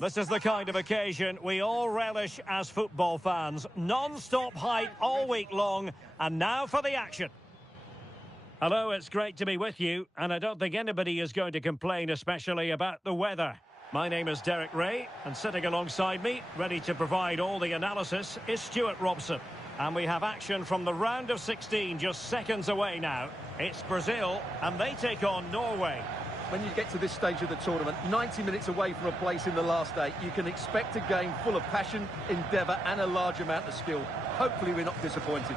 This is the kind of occasion we all relish as football fans. Non-stop hype all week long, and now for the action. Hello, it's great to be with you, and I don't think anybody is going to complain, especially about the weather. My name is Derek Ray, and sitting alongside me, ready to provide all the analysis, is Stuart Robson. And we have action from the round of 16 just seconds away now. It's Brazil, and they take on Norway. When you get to this stage of the tournament, 90 minutes away from a place in the last 8, you can expect a game full of passion, endeavour and a large amount of skill. Hopefully we're not disappointed.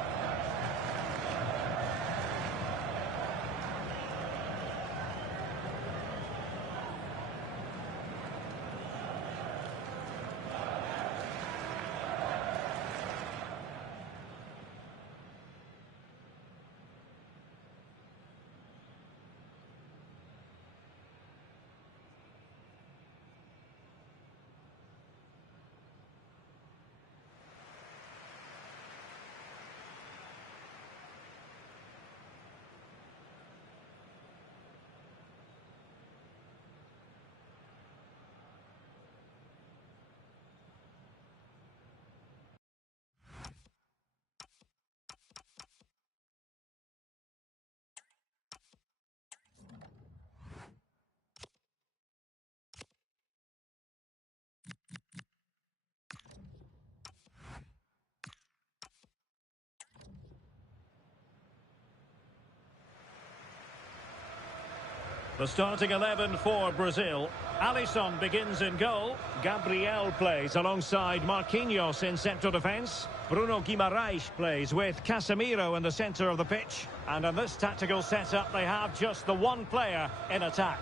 The starting 11 for Brazil. Alisson begins in goal. Gabriel plays alongside Marquinhos in central defence. Bruno Guimaraes plays with Casemiro in the centre of the pitch. And in this tactical setup, they have just the one player in attack.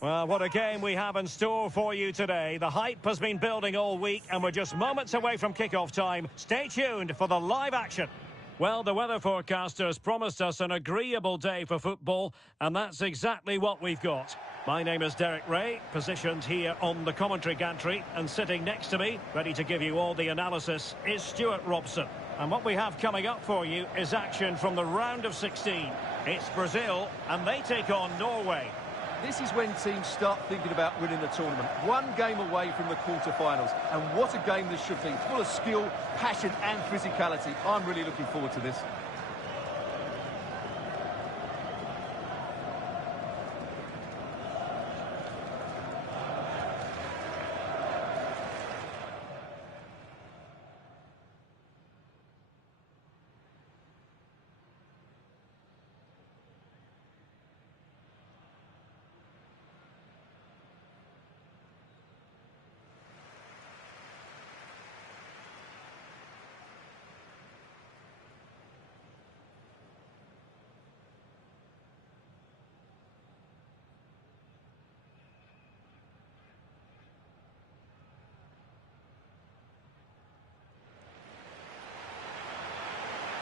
Well, what a game we have in store for you today. The hype has been building all week, and we're just moments away from kickoff time. Stay tuned for the live action. Well, the weather forecasters promised us an agreeable day for football, and that's exactly what we've got. My name is Derek Ray, positioned here on the commentary gantry, and sitting next to me, ready to give you all the analysis, is Stuart Robson. And what we have coming up for you is action from the round of 16. It's Brazil, and they take on Norway. This is when teams start thinking about winning the tournament. One game away from the quarter-finals. And what a game this should be. Full of skill, passion and physicality. I'm really looking forward to this.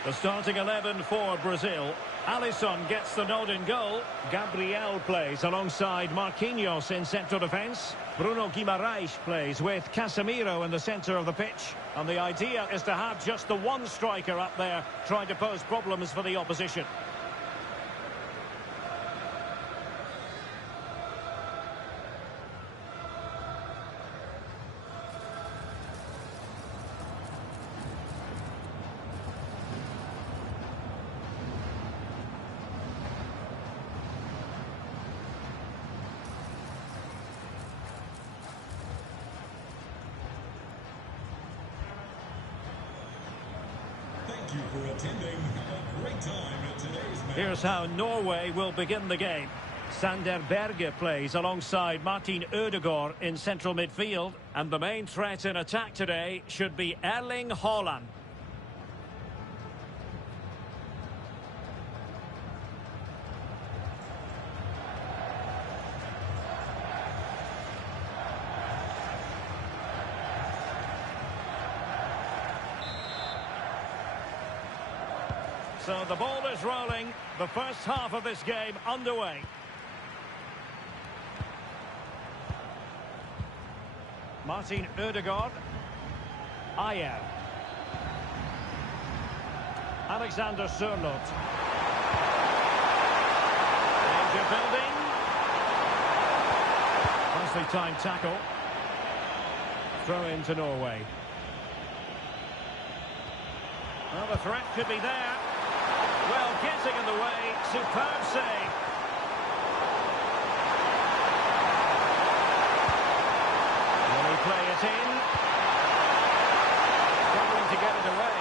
The starting 11 for Brazil. Alisson gets the nod in goal. Gabriel plays alongside Marquinhos in central defence. Bruno Guimaraes plays with Casemiro in the centre of the pitch. And the idea is to have just the one striker up there trying to pose problems for the opposition. Thank you for attending. Have a great time at today's match. Here's how Norway will begin the game. Sander Berge plays alongside Martin Ødegaard in central midfield. And the main threat in attack today should be Erling Haaland. So the ball is rolling. The first half of this game underway. Martin Ødegaard. Ayer. Alexander Sørloth. Danger building. Nicely timed tackle. Throw in to Norway. Well, the threat could be there. Well, getting in the way. Superb save. Will he play it in? Struggling to get it away.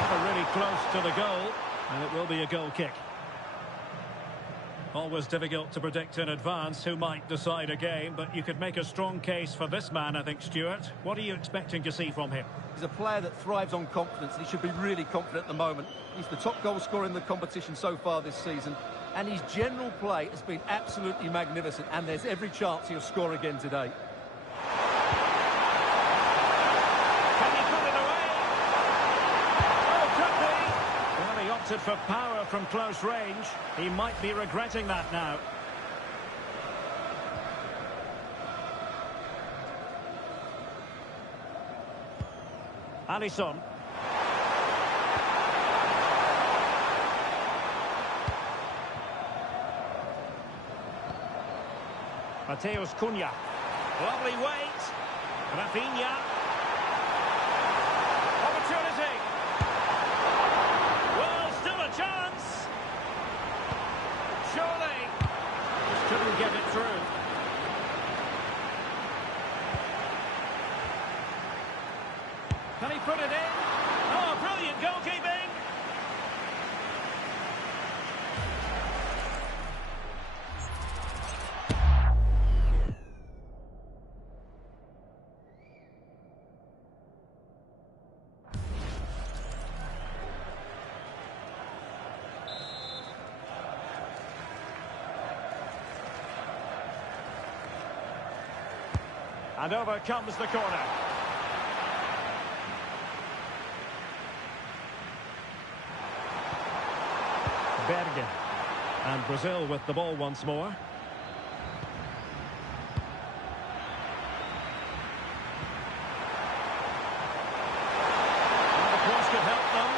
Never really close to the goal, and it will be a goal kick. Always difficult to predict in advance who might decide a game, but you could make a strong case for this man, I think, Stuart. What are you expecting to see from him? He's a player that thrives on confidence, and he should be really confident at the moment. He's the top goal scorer in the competition so far this season, and his general play has been absolutely magnificent, and there's every chance he'll score again today. Can he put it away? Oh, could be! Well, he opted for power from close range. He might be regretting that now. Alisson. Mateus Cunha. Lovely weight. Rafinha. Opportunity. Well, still a chance. Surely. Just couldn't get it through. Can he put it in? Oh, brilliant goalkeeping! And over comes the corner. Berge. And Brazil with the ball once more. And the cross could help them.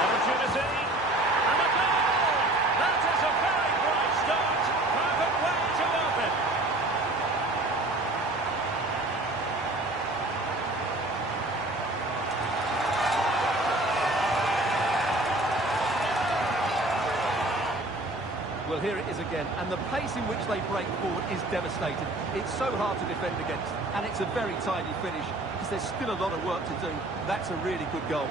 Opportunity. And a goal! That is a very bright start. Perfect way to open. Well, here it is again, and the pace in which they break forward is devastating. It's so hard to defend against, and it's a very tidy finish, because there's still a lot of work to do. That's a really good goal.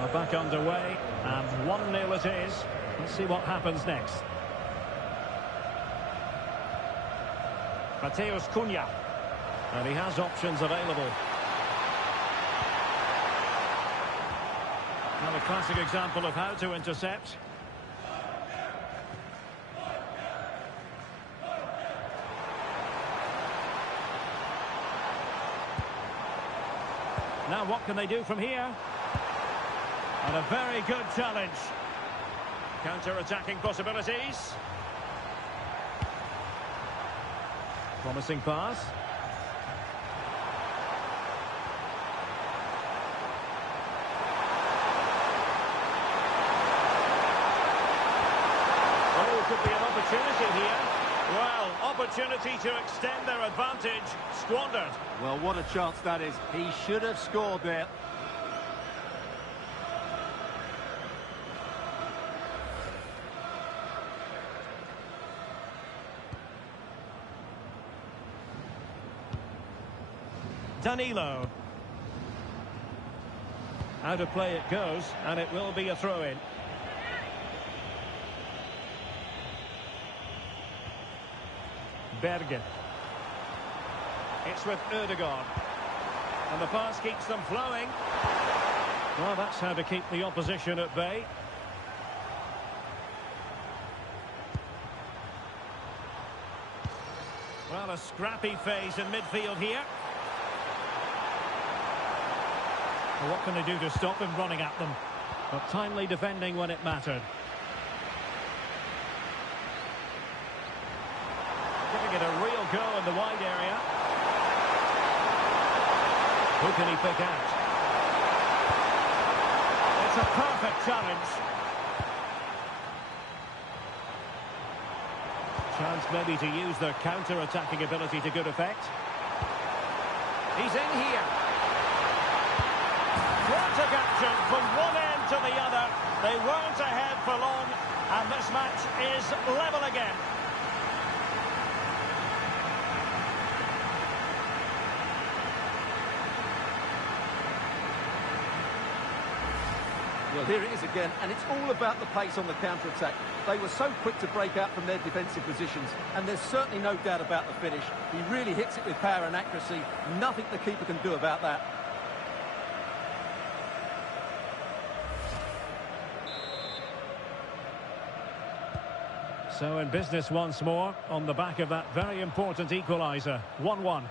We're back underway, and 1-0 it is. Let's see what happens next. Mateus Cunha. And he has options available. Now a classic example of how to intercept. Now what can they do from here? And a very good challenge. Counter-attacking possibilities. Promising pass. Oh, could be an opportunity here. Well, opportunity to extend their advantage, squandered. Well, what a chance that is. He should have scored there. Danilo. Out of play it goes, and it will be a throw-in. Bergen. It's with Ødegaard. And the pass keeps them flowing. Well, that's how to keep the opposition at bay. Well, a scrappy phase in midfield here. Well, what can they do to stop him running at them? But timely defending when it mattered. Giving it a real go in the wide area. Who can he pick out? It's a perfect challenge. Chance maybe to use their counter-attacking ability to good effect. He's in here. Frantic action from one end to the other. They weren't ahead for long, and this match is level again. Well, here it is again, and it's all about the pace on the counter-attack. They were so quick to break out from their defensive positions, and there's certainly no doubt about the finish. He really hits it with power and accuracy. Nothing the keeper can do about that. So in business once more, on the back of that very important equaliser. 1-1.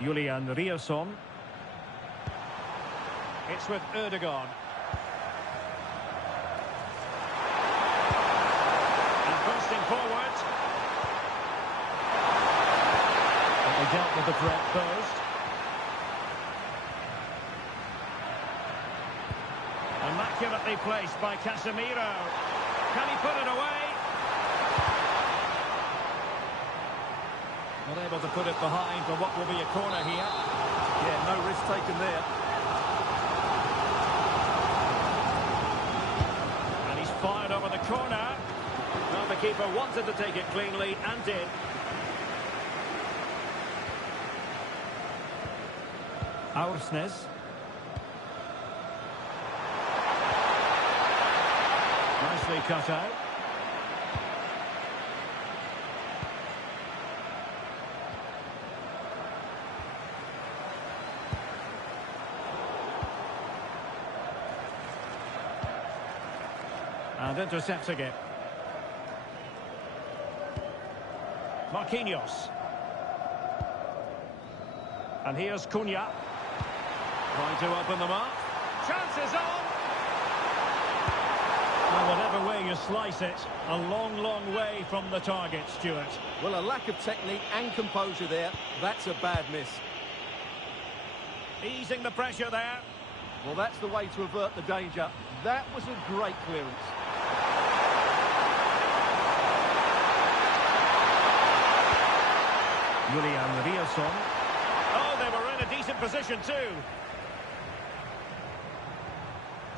Julian Riasson. It's with Ødegaard. And bursting forward. But they dealt with the threat posed. Immaculately placed by Casemiro. Can he put it away? Not able to put it behind for what will be a corner here. Yeah, no risk taken there. Fired over the corner. Well, the keeper wanted to take it cleanly and did. Aursnes. Nicely cut out. And intercepting it. Marquinhos. And here's Cunha. Trying to open them up. Chances on! Well, whatever way you slice it, a long, long way from the target, Stuart. Well, a lack of technique and composure there. That's a bad miss. Easing the pressure there. Well, that's the way to avert the danger. That was a great clearance. Julian Riasson. Oh, they were in a decent position too.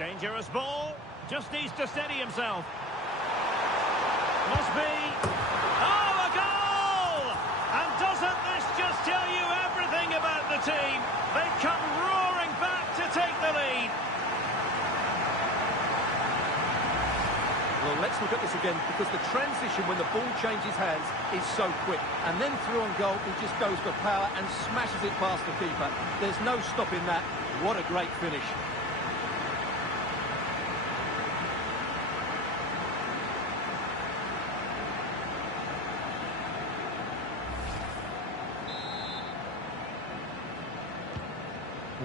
Dangerous ball. Just needs to steady himself. Must be. Oh, a goal! And doesn't this just tell you everything about the team? They've come roaring back to take the lead. Well, Well, let's look at this again, because the transition when the ball changes hands is so quick. And then through on goal, he just goes for power and smashes it past the keeper. There's no stopping that. What a great finish.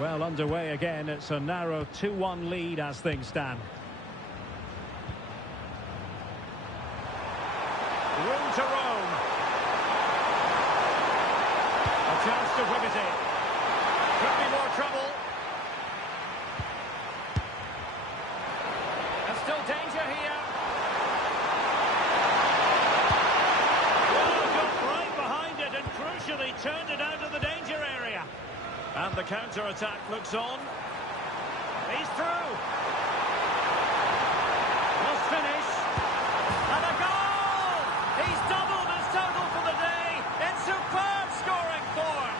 Well, underway again. It's a narrow 2-1 lead as things stand. Room to roam. A chance to whip it in. Could be more trouble. There's still danger here. Well, got right behind it and crucially turned it out of the danger area. And the counter-attack looks on. He's through. Must finish. And a goal! He's doubled his total for the day. It's superb scoring form.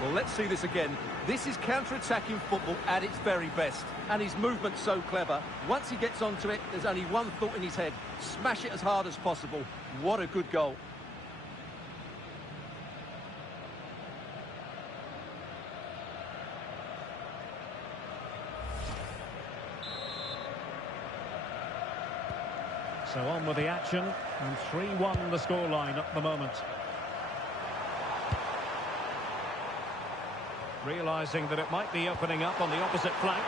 Well, let's see this again. This is counter-attacking football at its very best. And his movement's so clever. Once he gets onto it, there's only one thought in his head. Smash it as hard as possible. What a good goal. So on with the action. And 3-1 the scoreline at the moment. Realising that it might be opening up on the opposite flank.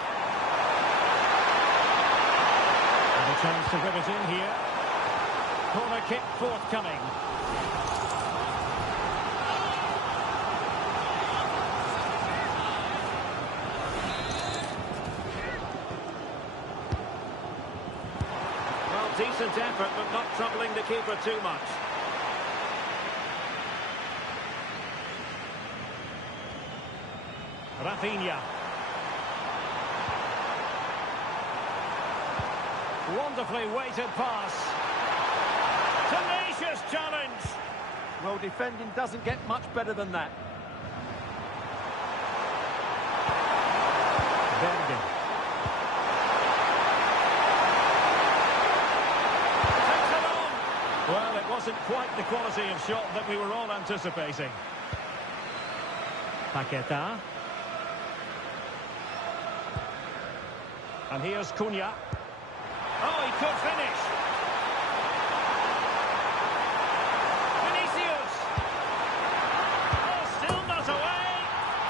And a chance to whip it in here. Corner kick forthcoming. Well, decent effort, but not troubling the keeper too much. Rafinha. Wonderfully weighted pass. Tenacious challenge. Well, defending doesn't get much better than that. Bergen. Takes it on. Well, it wasn't quite the quality of shot that we were all anticipating. Paqueta. And here's Cunha. Oh, he could finish. Vinicius. Oh, still not away.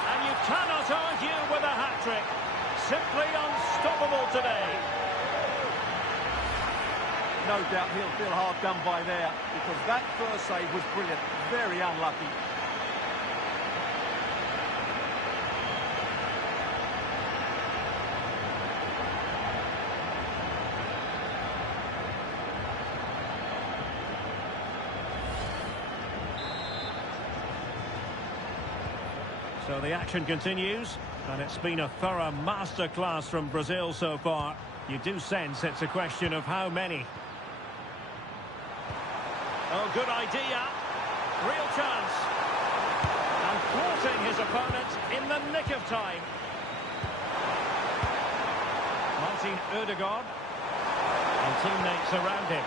And you cannot argue with a hat-trick. Simply unstoppable today. No doubt he'll feel hard done by there, because that first save was brilliant. Very unlucky. So the action continues, and it's been a thorough masterclass from Brazil so far. You do sense it's a question of how many. Oh, good idea. Real chance. And thwarting his opponent in the nick of time. Martin Ødegaard. And teammates around him.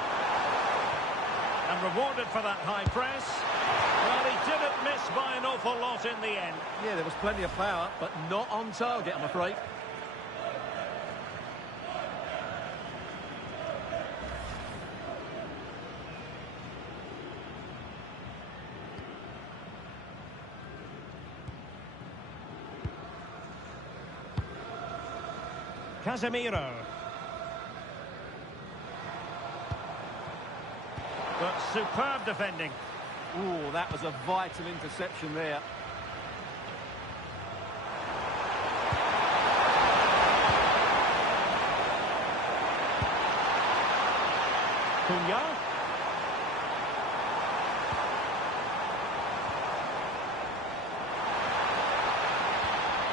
And rewarded for that high press. Well, he didn't miss by an awful lot in the end. Yeah, there was plenty of power, but not on target, I'm afraid. Casemiro. But superb defending. Ooh, that was a vital interception there. Cunha.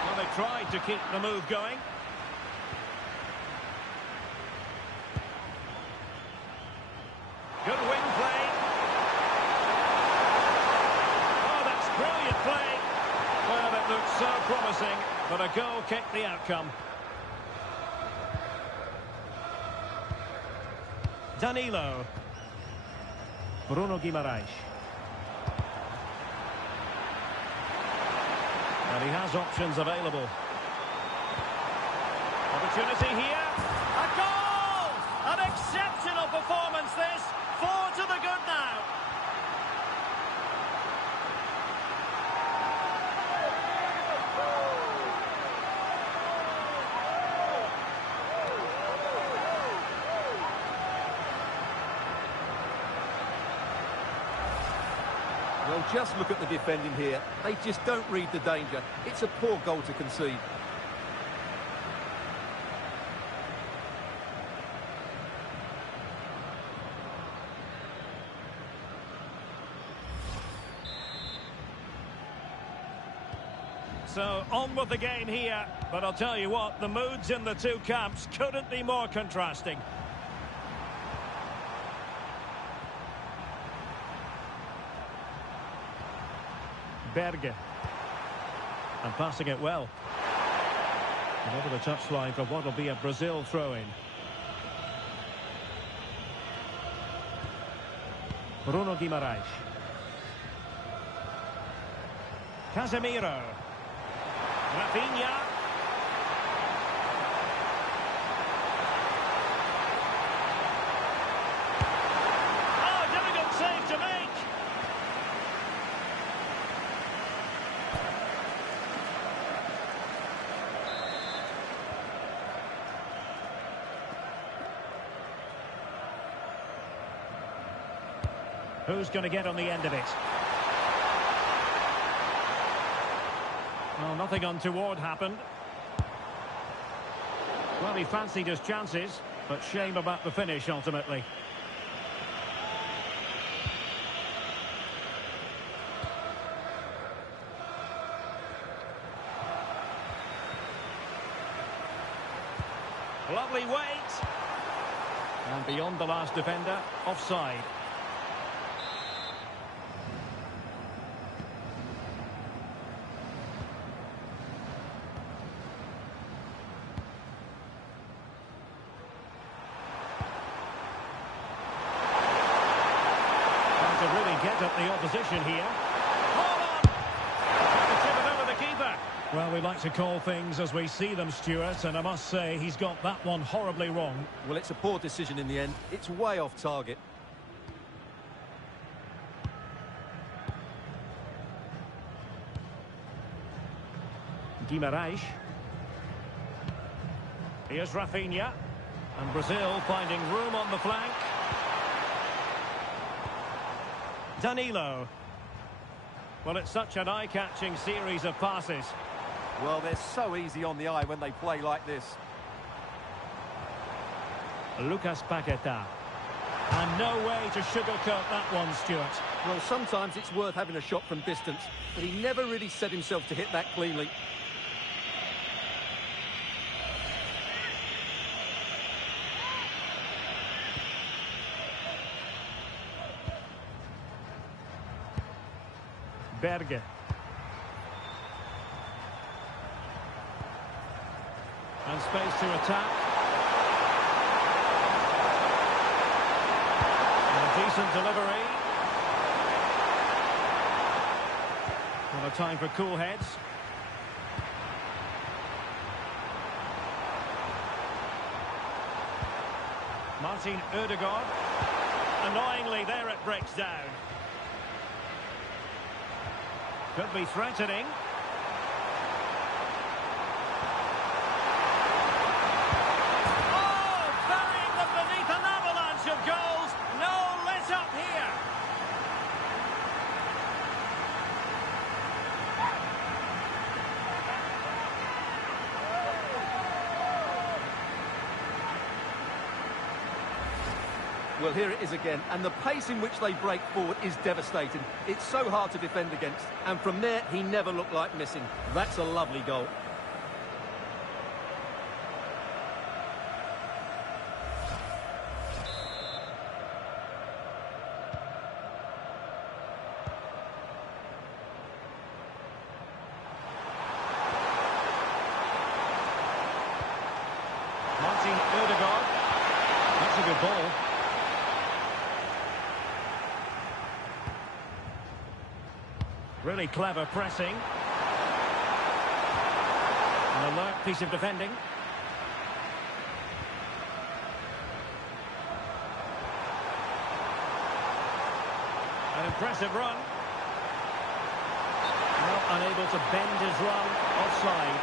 Well, they tried to keep the move going. But a goal kicked the outcome. Danilo. Bruno Guimaraes. And he has options available. Opportunity here. A goal! An exceptional performance this. 4 to the good now. Well, just look at the defending here. They just don't read the danger. It's a poor goal to concede. So, on with the game here. But I'll tell you what, the moods in the two camps couldn't be more contrasting. Berge. And passing it well. And over the touchline for what will be a Brazil throw-in. Bruno Guimaraes. Casemiro. Rafinha. Oh, difficult save to make. Who's going to get on the end of it? Well, nothing untoward happened. Well, he fancied his chances, but shame about the finish ultimately. Lovely weight. And beyond the last defender, offside. To really get at the opposition here. Hold on! To chip it over the keeper. Well, we like to call things as we see them, Stuart, and I must say he's got that one horribly wrong. Well, it's a poor decision in the end. It's way off target. Guimaraes. Here's Rafinha. And Brazil finding room on the flank. Danilo. Well, it's such an eye-catching series of passes. Well, they're so easy on the eye when they play like this. Lucas Paquetá. And no way to sugarcoat that one, Stuart. Well, sometimes it's worth having a shot from distance, but he never really set himself to hit that cleanly. Berge. And space to attack. And a decent delivery. Well, a time for cool heads. Martin Ødegaard. Annoyingly, there it breaks down. Could be threatening. Oh, burying them beneath an avalanche of goals. No let up here. Well, here it is again, and the pace in which they break forward is devastating. It's so hard to defend against, and from there, he never looked like missing. That's a lovely goal. Martin Odegaard. That's a good ball. Really clever pressing. An alert piece of defending. An impressive run. Well, unable to bend his run. Offside.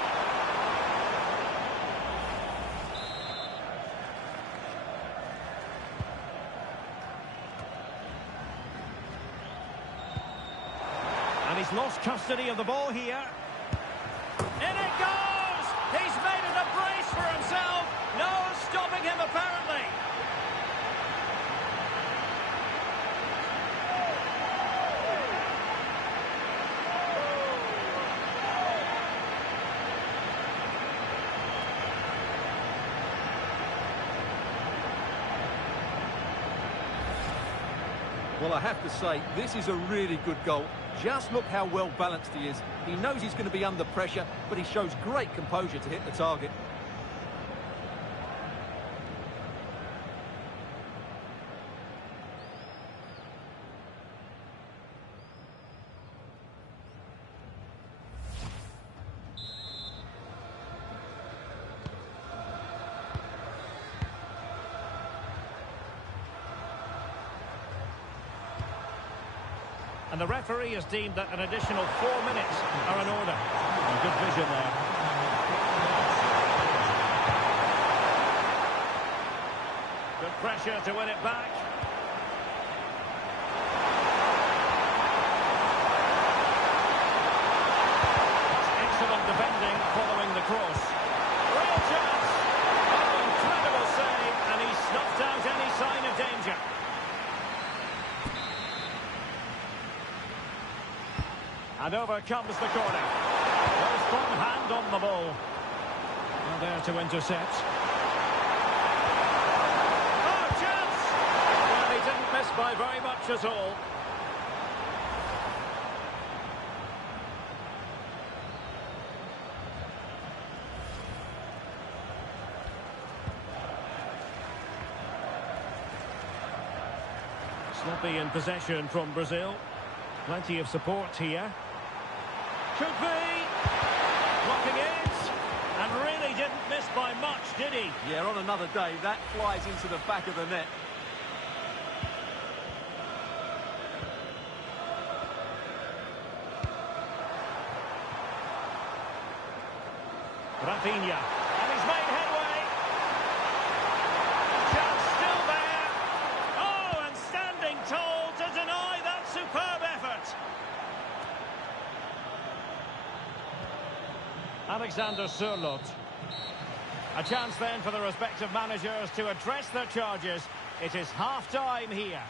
And he's lost custody of the ball here. In it goes! He's made it a brace for himself. No stopping him, apparently. Well, I have to say, this is a really good goal. Just look how well balanced he is. He knows he's going to be under pressure, but he shows great composure to hit the target. And the referee has deemed that an additional 4 minutes are in order. Good vision there. Good pressure to win it back. Excellent defending following the cross. Real chance. Oh, incredible save, and he snuffed out any sign of danger. And over comes the corner. A strong hand on the ball. And there to intercept. Oh, chance! Well, he didn't miss by very much at all. Sloppy in possession from Brazil. Plenty of support here. Could be. Blocking it. And really didn't miss by much, did he? Yeah, on another day, that flies into the back of the net. Rafinha. And he's made headway. Chance still there. Oh, and standing tall to deny that superb effort. Alexander Sørloth. A chance then for the respective managers to address their charges. It is half-time here.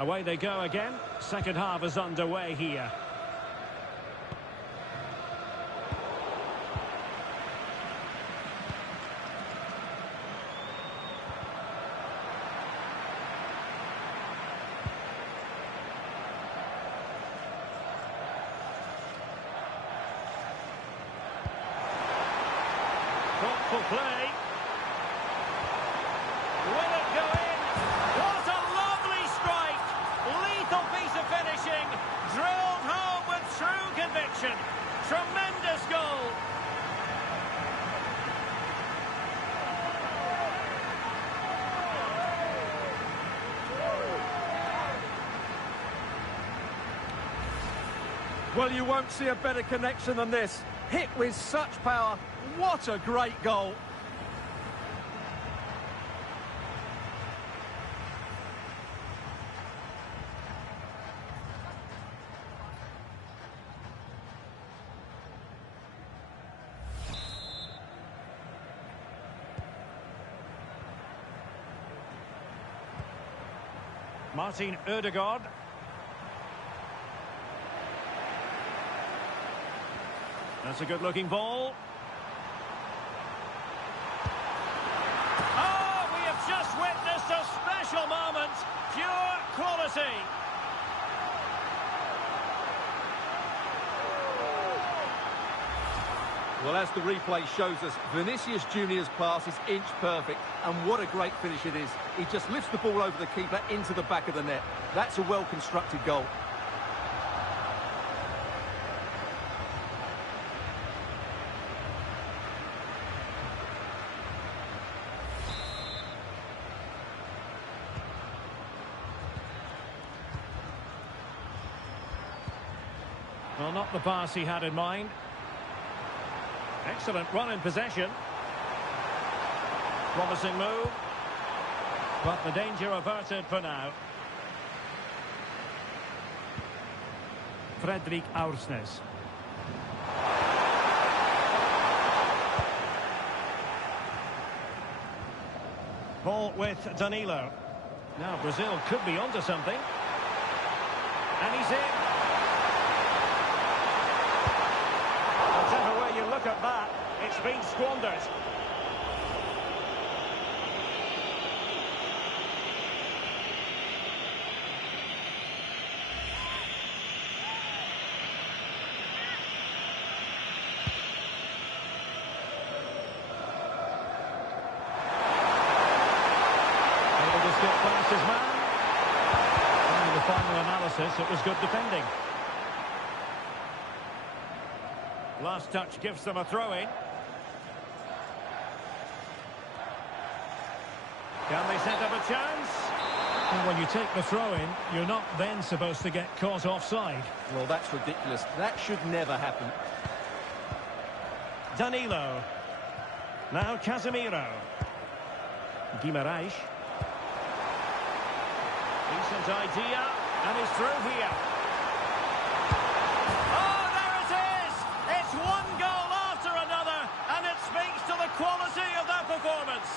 Away they go again. Second half is underway here. Thoughtful play. Will it go in? What a lovely strike! Lethal piece of finishing, drilled home with true conviction. Tremendous goal. Well, you won't see a better connection than this. Hit with such power. What a great goal. Martin Ødegaard. That's a good-looking ball. Oh, we have just witnessed a special moment. Pure quality. Well, as the replay shows us, Vinicius Junior's pass is inch perfect, and what a great finish it is. He just lifts the ball over the keeper into the back of the net. That's a well-constructed goal. Well, not the pass he had in mind. Excellent run in possession. Promising move. But the danger averted for now. Fredrik Aursnes. Ball with Danilo. Now Brazil could be onto something. And he's in. Whichever way you look at that, it's been squandered. Able to skip past his man. And the final analysis, it was good defending. Last touch gives them a throw-in. Can they set up a chance? And when you take the throw-in, you're not then supposed to get caught offside. Well, that's ridiculous. That should never happen. Danilo. Now Casemiro. Guimarães. Decent idea. And he's through here. One goal after another, and it speaks to the quality of that performance.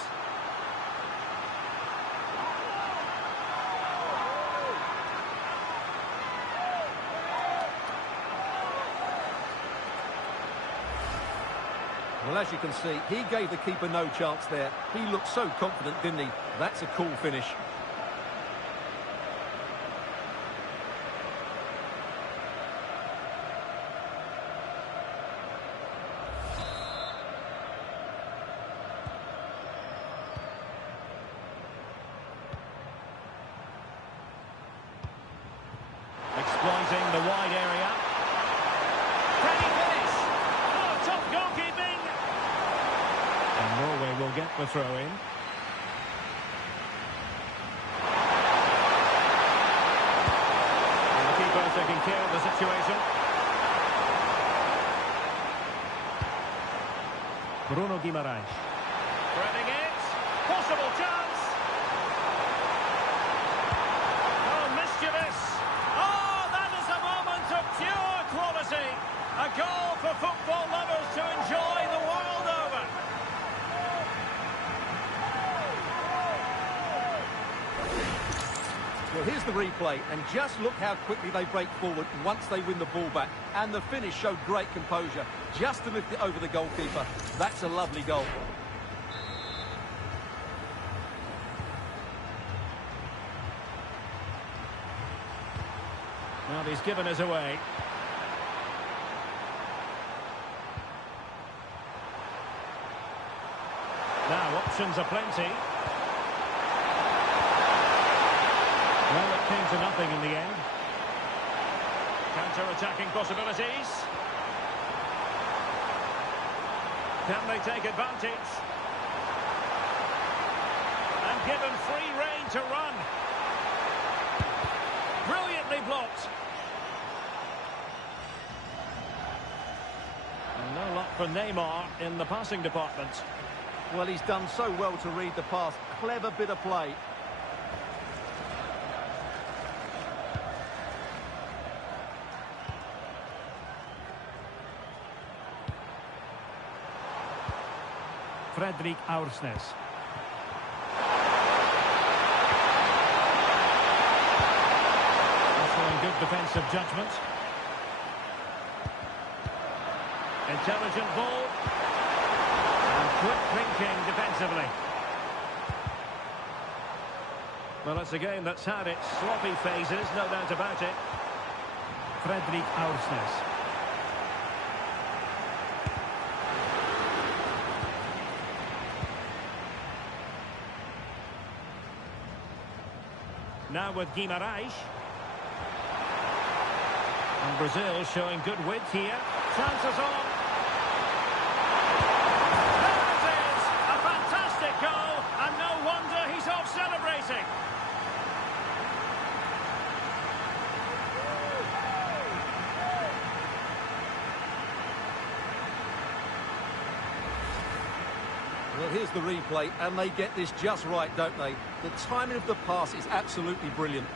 Well, as you can see, he gave the keeper no chance there. He looked so confident, didn't he? That's a cool finish. Exploiting the wide area. Can he finish? Oh, tough goalkeeping. And Norway will get the throw-in. And the keeper taking care of the situation. Bruno Guimarães. Threading it. Possible chance. Oh, mischievous. Pure quality. A goal for football lovers to enjoy the world over. Well, here's the replay, and just look how quickly they break forward once they win the ball back. And the finish showed great composure, just to lift it over the goalkeeper. That's a lovely goal. Well, he's given us away. Now, options are plenty. Well, it came to nothing in the end. Counter-attacking possibilities. Can they take advantage? And given free rein to run. Brilliantly blocked. And no luck for Neymar in the passing department. Well, he's done so well to read the pass. Clever bit of play. Fredrik Aursnes. defensive judgment. Intelligent ball. And quick thinking defensively. Well, it's a game that's had its sloppy phases, no doubt about it. Fredrik Aursnes. Now with Guimarães. And Brazil showing good width here. Chances on. There it is! A fantastic goal, and no wonder he's off celebrating. Well, here's the replay, and they get this just right, don't they? The timing of the pass is absolutely brilliant.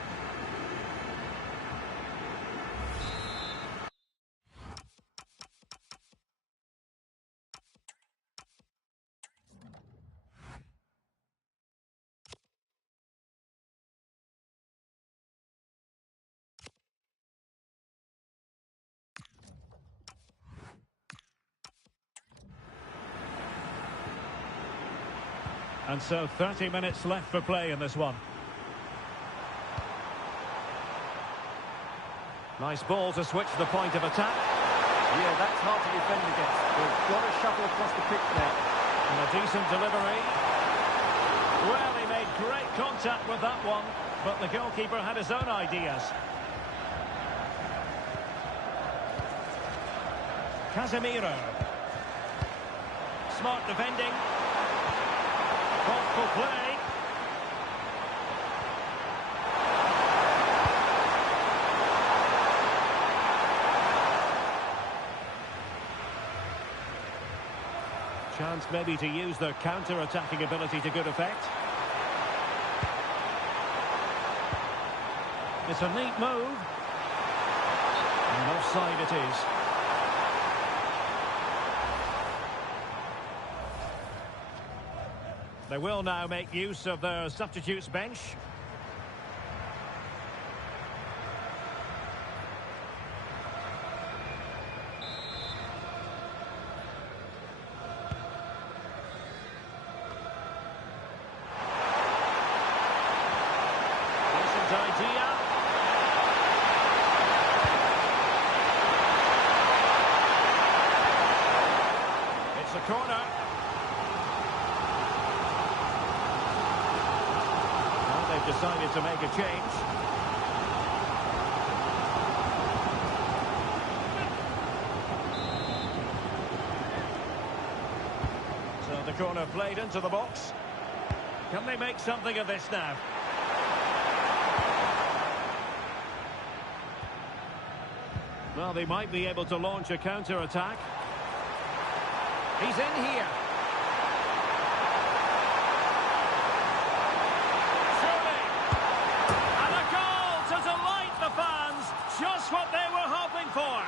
And so 30 minutes left for play in this one. Nice ball to switch the point of attack. Yeah, that's hard to defend against. They've got to shuffle across the pitch now. And a decent delivery. Well, he made great contact with that one, but the goalkeeper had his own ideas. Casemiro. Smart defending. Thoughtful play. Chance maybe to use their counter-attacking ability to good effect. It's a neat move. And offside it is. They will now make use of their substitutes bench. Decent idea. It's a corner. Decided to make a change. So the corner played into the box. Can they make something of this now? Well, they might be able to launch a counter-attack. He's in here. Just what they were hoping for.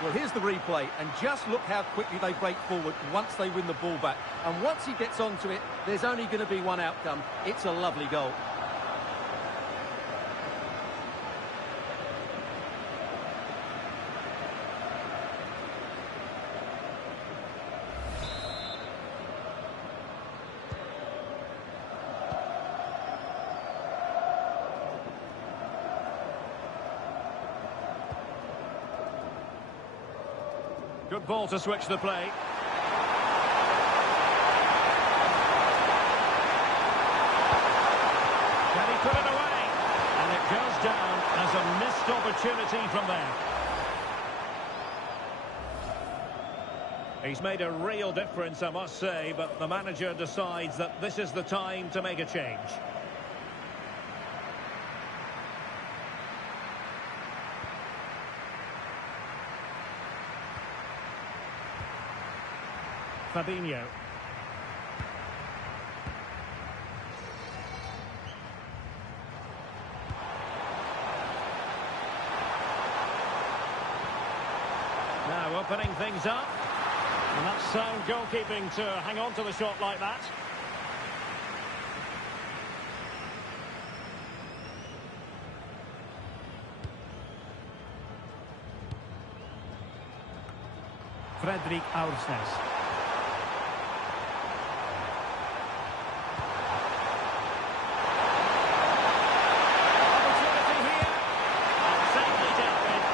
Well, here's the replay, and just look how quickly they break forward once they win the ball back. And once he gets onto it, there's only going to be one outcome. It's a lovely goal. Good ball to switch the play. Can he put it away? And it goes down as a missed opportunity from there. He's made a real difference, I must say, but the manager decides that this is the time to make a change. Fabinho. Now opening things up. And that's sound goalkeeping to hang on to the shot like that. Fredrik Aursnes. Opportunity here. And safely dealt with.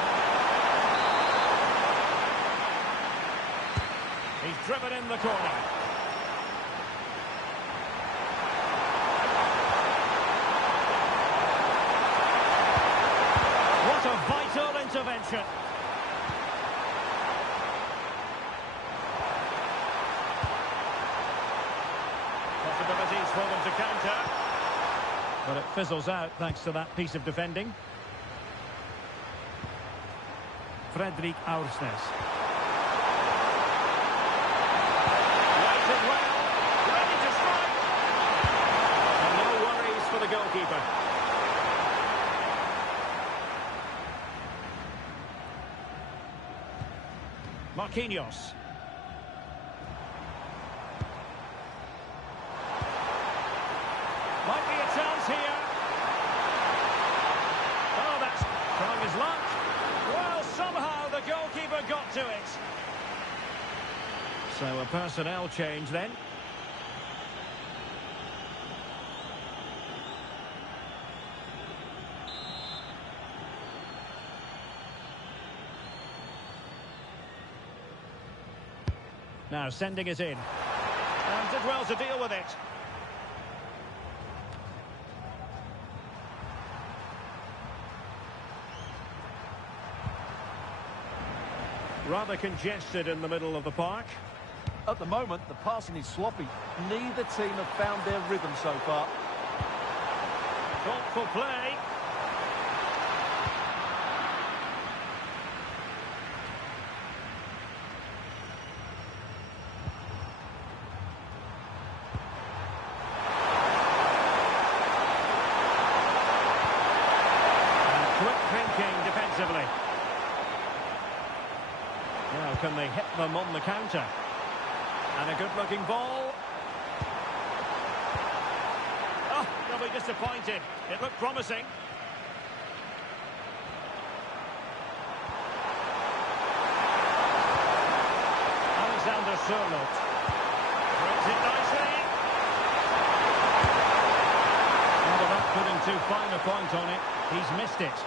He's driven in the corner. What a vital intervention. Possibilities for them to counter. But it fizzles out thanks to that piece of defending. Fredrik Aursnes. Waited well, ready to strike. And no worries for the goalkeeper. Marquinhos. Might be a chance here. Oh, that's trying his luck. Well, somehow the goalkeeper got to it. So a personnel change then. Now sending it in. And did well to deal with it. Rather congested in the middle of the park. At the moment, the passing is sloppy. Neither team have found their rhythm so far. Thoughtful play. And quick thinking defensively. Now, can they hit them on the counter? And a good-looking ball. Oh, they'll be disappointed. It looked promising. Alexander Sørloth. Brings it nicely. And without putting too fine a point on it, he's missed it.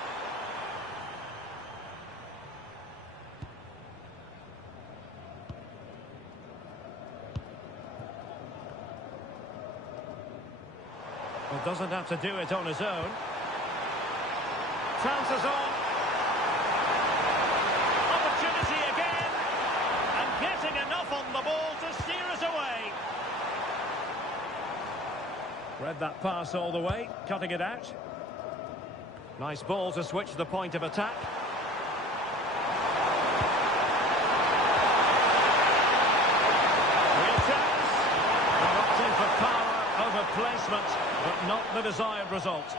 Well, doesn't have to do it on his own. Chances on. Opportunity again. And getting enough on the ball to steer us away. Read that pass all the way, cutting it out. Nice ball to switch the point of attack. Real chance. They're opting for power over placement, but not the desired result.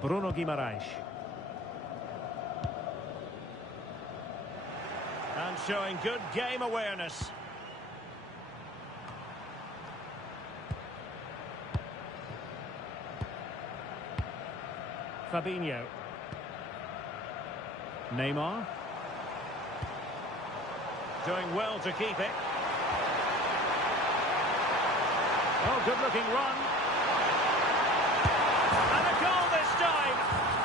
Bruno Guimaraes. And showing good game awareness. Fabinho. Neymar. Doing well to keep it. Oh, good-looking run. And a goal this time.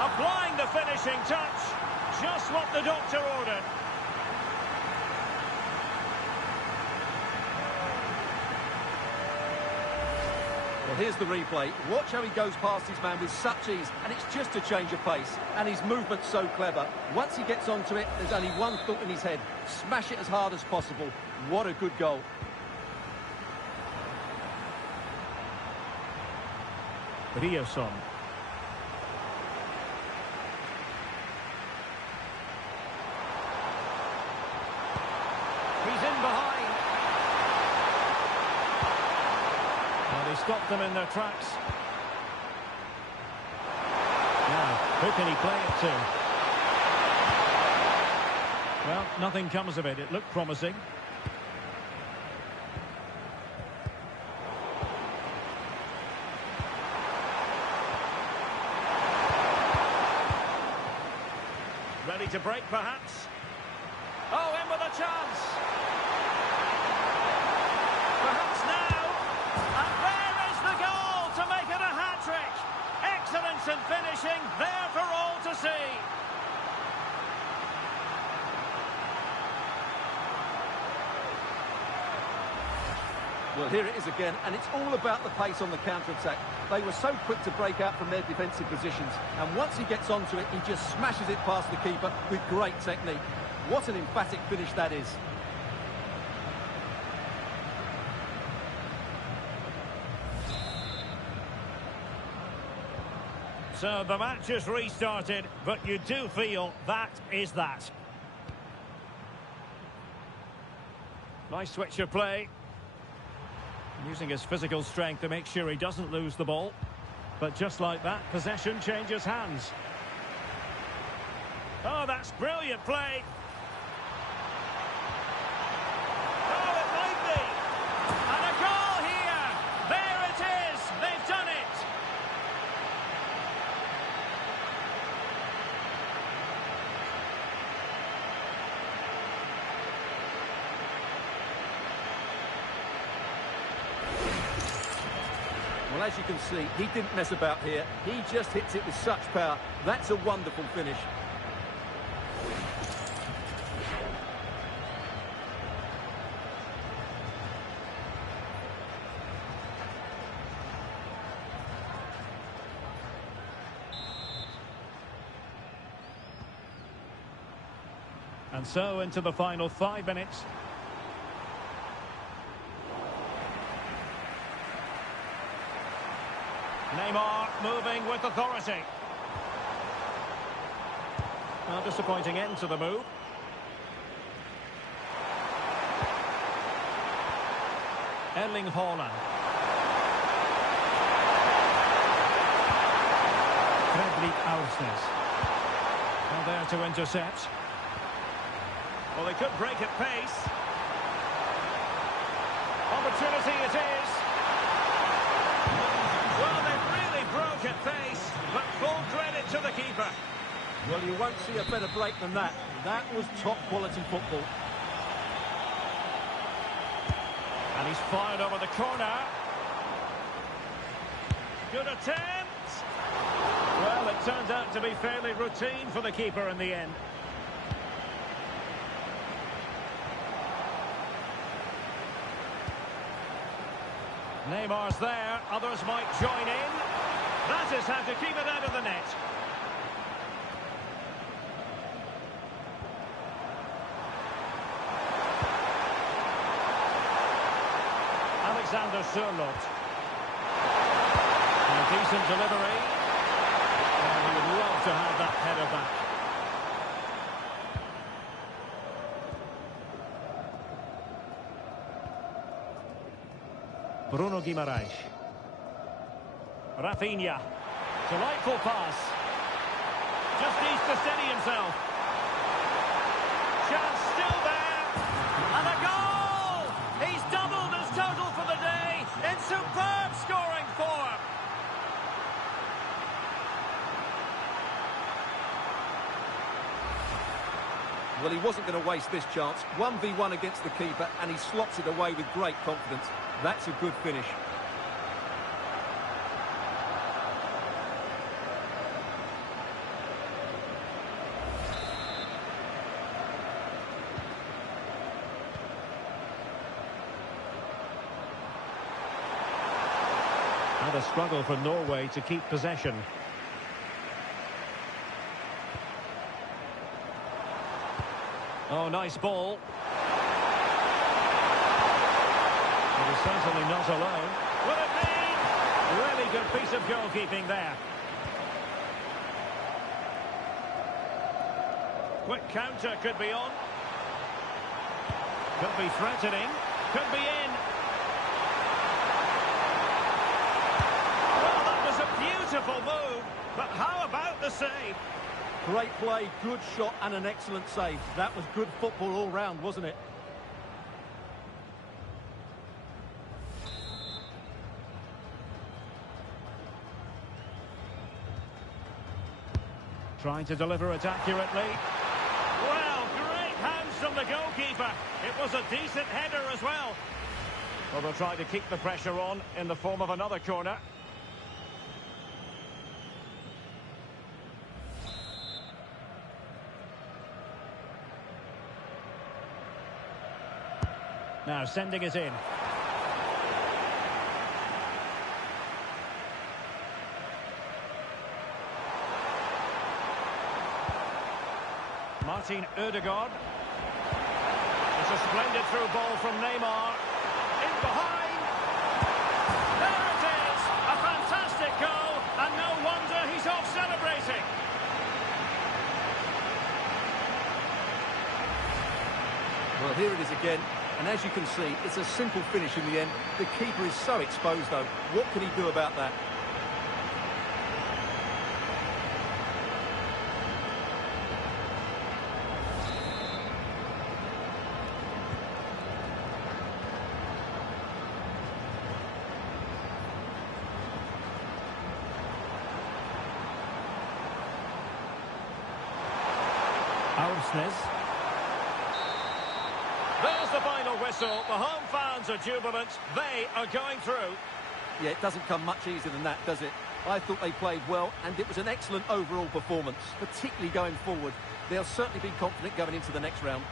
Applying the finishing touch. Just what the doctor ordered. Well, here's the replay. Watch how he goes past his man with such ease, and it's just a change of pace. And his movement's so clever. Once he gets onto it, there's only one thought in his head. Smash it as hard as possible. What a good goal. Riosson. He's in behind. Well, he stopped them in their tracks. Now, Who can he play it to? Well, nothing comes of it. It looked promising. Ready to break, perhaps? Oh, in with a chance! Perhaps now! And there is the goal to make it a hat-trick! Excellence in finishing, there for all to see! Well, here it is again, and it's all about the pace on the counter-attack. They were so quick to break out from their defensive positions, and once he gets onto it, he just smashes it past the keeper with great technique. What an emphatic finish that is. So the match has restarted, but you do feel that is that. Nice switch of play. Using his physical strength to make sure he doesn't lose the ball. But just like that, possession changes hands. Oh, that's brilliant play. Oh, it might be. And a goal here. There it is. They've done it. Well, as you can see, he didn't mess about here. He just hits it with such power. That's a wonderful finish. And so into the final 5 minutes. Neymar moving with authority. Well, disappointing end to the move. Erling Haaland. Fredrik Aursnes. Well, there to intercept. Well, they could break at pace. Opportunity it is. Well, they've really broke at pace, but full credit to the keeper. Well, you won't see a better break than that. That was top-quality football. And he's fired over the corner. Good attempt. Well, it turned out to be fairly routine for the keeper in the end. Neymar's there, others might join in. That is how to keep it out of the net. Alexander Sørloth. A decent delivery. And he would love to have that header back. Bruno Guimaraes. Rafinha. Delightful pass. Just needs to steady himself. Chance still there. And a goal! He's doubled his total for the day in superb scoring form. Well, he wasn't going to waste this chance. 1v1 against the keeper, and he slots it away with great confidence. That's a good finish. And a struggle for Norway to keep possession. Oh, nice ball. But he's certainly not alone. Will it be? Really good piece of goalkeeping there. Quick counter could be on. Could be threatening. Could be in. Well, that was a beautiful move. But how about the save. Great play, good shot and an excellent save. That was good football all round, wasn't it? Trying to deliver it accurately. Well, great hands from the goalkeeper. It was a decent header as well. Well, they'll try to keep the pressure on in the form of another corner. Now sending it in. Martin Ødegaard. It's a splendid through ball from Neymar. In behind. There it is. A fantastic goal. And no wonder he's off celebrating. Well, here it is again. And as you can see, it's a simple finish in the end. The keeper is so exposed, though. What can he do about that? There's the final whistle. The home fans are jubilant. They are going through. Yeah, it doesn't come much easier than that, does it? I thought they played well, and it was an excellent overall performance, particularly going forward. They'll certainly be confident going into the next round.